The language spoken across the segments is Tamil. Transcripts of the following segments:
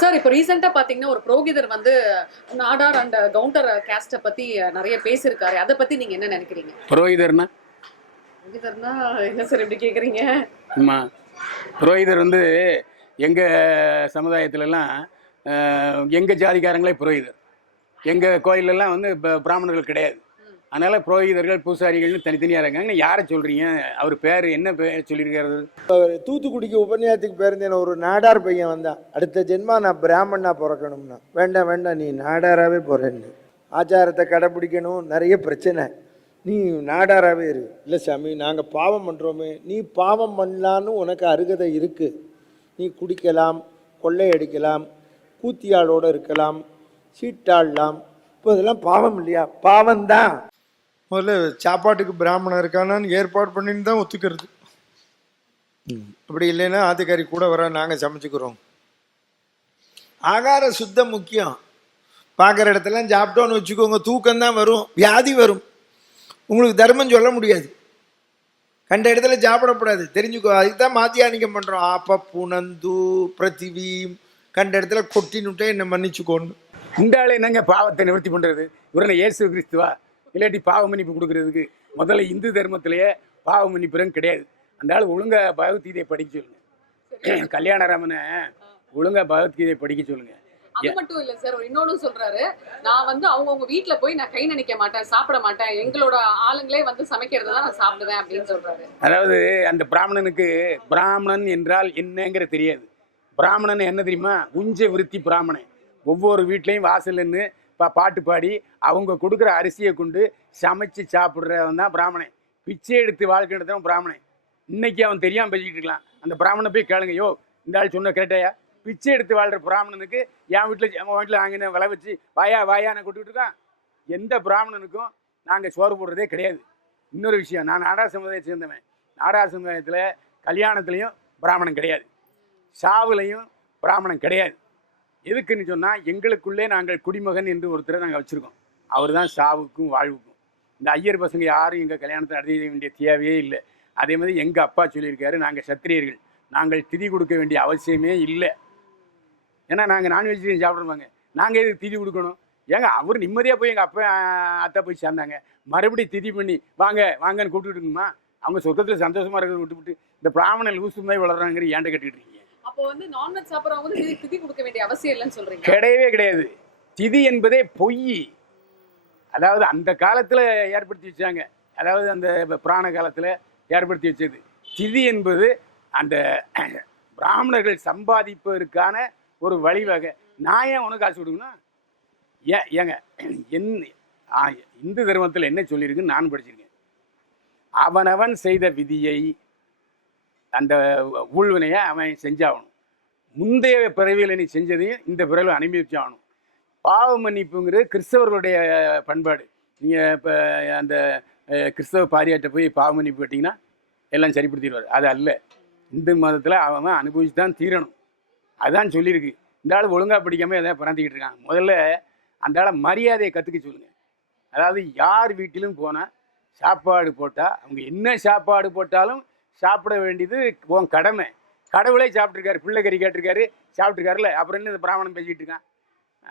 சார் இப்போ ரீசெண்டா பாத்தீங்கன்னா ஒரு புரோகிதர் வந்து நாடார் அண்ட் கவுண்டர் கேஸ்ட பத்தி நிறைய பேசியிருக்காரு. அதை பத்தி நீங்க என்ன நினைக்கிறீங்க? புரோகிதர்னா? புரோகிதர்னா என்ன சார் இப்படி கேக்குறீங்க? ஆமா. புரோகிதர் வந்து எங்கள் சமுதாயத்துலலாம் எங்கள் ஜாதிக்காரங்களே புரோகிதர். எங்கள் கோயிலெல்லாம் வந்து இப்போ பிராமணர்கள் கிடையாது. அதனால் புரோகிதர்கள் பூசாரிகள்னு தனித்தனியாக இருக்காங்க யாரை சொல்கிறீங்க அவர் பேர் என்ன பேர் சொல்லியிருக்காரு தூத்துக்குடிக்கு உபன்யாசத்துக்கு பேருந்தேன் ஒரு நாடார் பையன் வந்தான். அடுத்த ஜென்மா நான் பிராமணனா பிறக்கணும்னா. வேண்டாம் வேண்டாம் நீ நாடாராகவே போகிறேன்னு ஆச்சாரத்தை கடைப்பிடிக்கணும் நிறைய பிரச்சனை. நீ நாடாராகவே இரு. இல்லை சாமி நாங்கள் பாவம் பண்ணுறோமே நீ பாவம் பண்ணலான்னு உனக்கு அருகதை இருக்குது நீ குடிக்கலாம் கொள்ளையடிக்கலாம் கூத்தியாளோடு இருக்கலாம் சீட்டாடலாம் இப்போ இதெல்லாம் பாவம் இல்லையா? பாவம்தான். முதல்ல சாப்பாட்டுக்கு பிராமணன் இருக்கானான்னு ஏற்பாடு பண்ணின்னு தான் ஒத்துக்கிறது. அப்படி இல்லைன்னா ஆத்துக்காரி கூட வர நாங்கள் சமைச்சுக்கிறோம். ஆகார சுத்தம் முக்கியம். பார்க்குற இடத்துல சாப்பிட்டோன்னு வச்சுக்கோங்க தூக்கம் தான் வரும் வியாதி வரும். உங்களுக்கு தர்மம் சொல்ல முடியாது. கண்ட இடத்துல சாப்பிடக்கூடாது. தெரிஞ்சுக்கோ அதுக்கு தான் மாத்தியானிக்கம் பண்ணுறோம் ஆப்ப புனந்து பிரதிவி கண்ட இடத்துல கொட்டினுட்டே என்னை மன்னிச்சுக்கோன்னு. இந்த ஆள் என்னங்க பாவத்தை நிவர்த்தி பண்ணுறது இவரை இயேசு கிறிஸ்துவா? இல்லாட்டி பாவ மன்னிப்பு கொடுக்கறதுக்கு முதல்ல இந்து தர்மத்திலேயே பாவ மன்னிப்புறம் கிடையாது. அந்த ஆள் ஒழுங்கா பகவத்கீதையை படிக்க சொல்லுங்க. கல்யாணராமனை ஒழுங்கா பகவத்கீதையை படிக்க சொல்லுங்க. அது மட்டும் இல்ல சார் இன்னொன்னு சொல்றாரு. நான் வந்து அவங்கவுங்க வீட்ல போய் நான் கை நினைக்க மாட்டேன் சாப்பிட மாட்டேன். எங்களோட ஆளுங்களே வந்து சமைக்கிறது நான் சாப்பிடுவேன் அப்படின்னு சொல்றாரு. அதாவது அந்த பிராமணனுக்கு பிராமணன் என்றால் என்னங்கிற தெரியாது. பிராமணன் என்ன தெரியுமா? உஞ்ச விருத்தி பிராமணன். ஒவ்வொரு வீட்லேயும் வாசல் நின்று பாட்டு பாடி அவங்க கொடுக்குற அரிசியை கொண்டு சமைச்சு சாப்பிட்றவன் தான் பிராமணன். பிச்சை எடுத்து வாழ்க்கை எடுத்தவன் பிராமணன். இன்னைக்கு அவன் தெரியாமல் பேசிக்கிட்டு இருக்கலாம். அந்த பிராமணனை போய் கேளுங்க. யோ இந்த ஆள் சொன்ன கேட்டையா? பிச்சை எடுத்து வாழ்கிற பிராமணனுக்கு என் வீட்டில் என் வீட்டில் வாங்கின விளை வச்சு வாயா வாயான்னு கொட்டுக்கிட்டு இருக்கான். எந்த பிராமணனுக்கும் நாங்கள் சோறு போடுறதே கிடையாது. இன்னொரு விஷயம் நான் நாடார் சமுதாயத்தை சேர்ந்தவன். நாடார் சமுதாயத்தில் கல்யாணத்துலேயும் பிராமணன் கிடையாது. சாவுலையும் பிராமணன் கிடையாது. எதுக்குன்னு சொன்னால் எங்களுக்குள்ளே நாங்கள் குடிமகன் என்று ஒருத்தரை நாங்கள் வச்சுருக்கோம். அவர் தான் சாவுக்கும் வாழ்வுக்கும். இந்த ஐயர் பசங்க யாரும் எங்கள் கல்யாணத்தை நடத்த வேண்டிய தேவையே இல்லை. அதே மாதிரி எங்கள் அப்பா சொல்லியிருக்காரு நாங்கள் சத்திரியர்கள். நாங்கள் திதி கொடுக்க வேண்டிய அவசியமே இல்லை. ஏன்னா நாங்கள் நான்வெஜிடேரியன் சாப்பிடுவாங்க நாங்கள் எதுக்கு திதி கொடுக்கணும்? ஏங்க அவர் நிம்மதியாக போய் எங்கள் அப்பா அத்தை போய் சேர்ந்தாங்க. மறுபடியும் திதி பண்ணி வாங்க வாங்கன்னு கூப்பிட்டுட்டு அவங்க சொர்க்கத்தில் சந்தோஷமாக இருக்கிறத விட்டுவிட்டு இந்த பிராமணன் லூசு மாதிரி வளர்றாங்கிற ஏன்ட்ட கட்டிட்டு இருக்கீங்க? அப்போ வந்து நான்வெஜ் சாப்பிட்றவங்க வந்து திதி- திதி கொடுக்க வேண்டிய அவசியம் இல்லைன்னு சொல்றீங்க. கிடையவே கிடையாது. திதி என்பதே பொய். அதாவது அந்த காலத்தில் ஏற்படுத்தி வச்சாங்க. அதாவது அந்த புராண காலத்தில் ஏற்படுத்தி வச்சது. திதி என்பது அந்த பிராமணர்கள் சம்பாதிப்பதற்கான ஒரு வழிவகை. நான் ஏன் உனக்கு காசு கொடுக்கணும் ஏன் ஏங்க என் இந்து தர்மத்தில் என்ன சொல்லியிருக்குன்னு நான் படிச்சிருக்கேன். அவனவன் செய்த விதியை அந்த ஊழ்வினையை அவன் செஞ்சாகணும். முந்தைய பிறவியில் நீ செஞ்சதையும் இந்த பிறவில் அனுபவிச்சாகணும் பாவ மன்னிப்புங்கிறது கிறிஸ்தவர்களுடைய பண்பாடு. நீங்கள் இப்போ அந்த கிறிஸ்தவ பாரியாட்ட போய் பாவ மன்னிப்பு கேட்டிங்கன்னா எல்லாம் சரிப்படுத்திடுவார். அது அல்ல. இந்து மதத்தில் அவன் அனுபவிச்சு தான் தீரணும். அதான் சொல்லியிருக்கு. இந்த ஆள் ஒழுங்காக பிடிக்காமல் எதாவது பிறந்திக்கிட்டு இருக்கான் முதல்ல அந்த ஆளை மரியாதையை கற்றுக்க சொல்லுங்கள் அதாவது யார் வீட்டிலும் போனால் சாப்பாடு போட்டால் அவங்க என்ன சாப்பாடு போட்டாலும் சாப்பிட வேண்டியது உன் கடமை. கடவுளே சாப்பிட்ருக்காரு பிள்ளை கறி கேட்டிருக்காரு சாப்பிட்ருக்காருல அப்புறம் என்ன இந்த பிராமணன் பேசிகிட்டு இருக்கான்?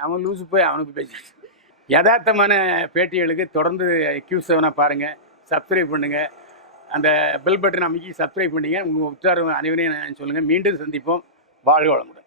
அவன் லூசு போய் அவனுக்கு பேசிக்கிட்டு யதார்த்தமான பேட்டிகளுக்கு தொடர்ந்து கியூ செவனாக பாருங்கள் சப்ஸ்கிரைப் பண்ணுங்கள் அந்த பெல் பட்டன் அமைக்கி சப்ஸ்கிரைப் பண்ணிங்க. உங்கள் உற்றார் அனைவரையும் சொல்லுங்கள் மீண்டும் சந்திப்போம். வாழ்க வளமுடன்.